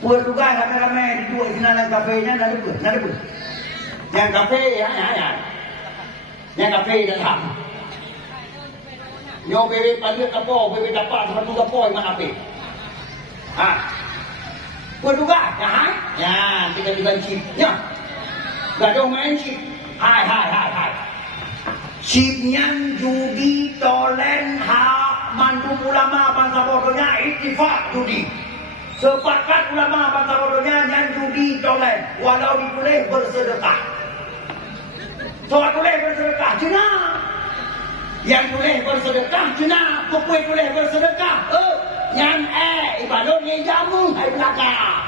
Buat juga rame-rame dua isinan kafenya ada pun. Yang kafe ya. Yang kafe datang. Nyo bebe panggil kapo, bebe dapat satu kapo mana ape. Buat juga ya, tiga chip. Ya. Gak ada main chip. Hai. Chip yang judi tolen mandu ulama bangsa bodohnya ittifaq judi. Sepakat ulama bangsa bodohnya yang judi tolen walau boleh bersedekah. Soal boleh bersedekah cina. Yang boleh bersedekah cina, pokok boleh bersedekah. Yang ibadah ni jamu hai belakang.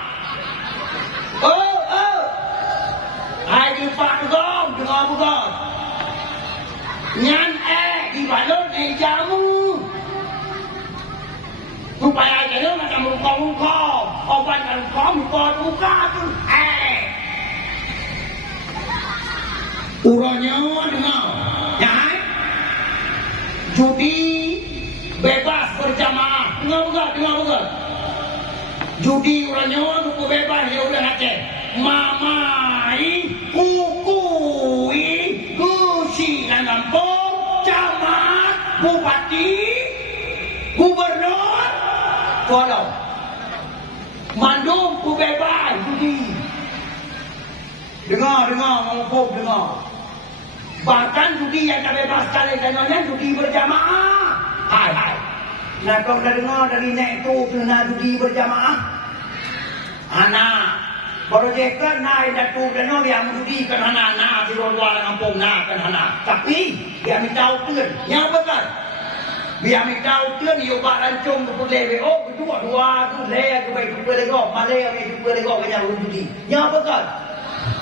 Hai di pak gom dengar bukan. Yang di balon jamu. Supaya jadi macam rukong. Obat rukong muka tu. Uranya dengar. Ya. Judi bebas berjamaah. Dengar bukan. Judi uranya buku bebas ya udah hati. Mamai kukui gusi dan Lampung, camat, bupati, gubernur, tolong. Mandum ku bebas judi. Dengar, ngomong dengar. Bahkan judi yang tak bebas sekali dananya judi berjamaah. Hai. Nah kau dah dengar dari nek tu kena judi berjamaah. Anak projek kan naik datu dan yang judi kan anak di luar kampung kan anak. Tapi dia minta utuan, yang betul. Dia minta utuan yo bak lancung ke pulai oh dua tu le ke baik tu le go, male ke tu le go ke yang judi. Yang betul.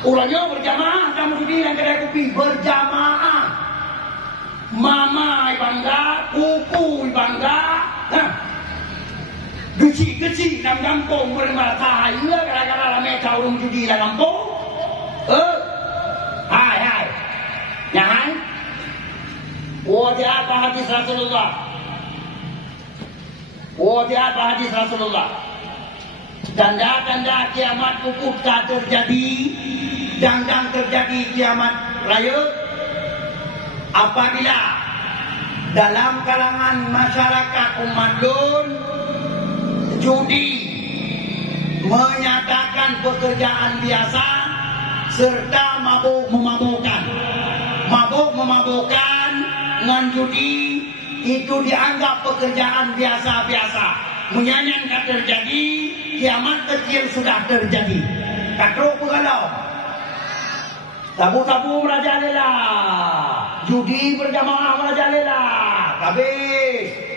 Orangnya berjamaah kamu judi yang kedai kopi berjamaah. Mama bangga, pupu bangga. Kecil dalam kampung bermata ia gara-gara ramai orang judi dalam kampung. Hai. Jangan. Di apa hadis Rasulullah? Tanda-tanda kiamat pupuk tak terjadi. Dandang terjadi kiamat raya. Apabila dalam kalangan masyarakat umat lun judi menyatakan pekerjaan biasa serta mabuk-memabukkan dengan judi itu dianggap pekerjaan biasa-biasa. Menyanyangkan terjadi kiamat kecil sudah terjadi. Katruk pengalau tabu-tabu merajalela, judi berjamaah merajalela, habis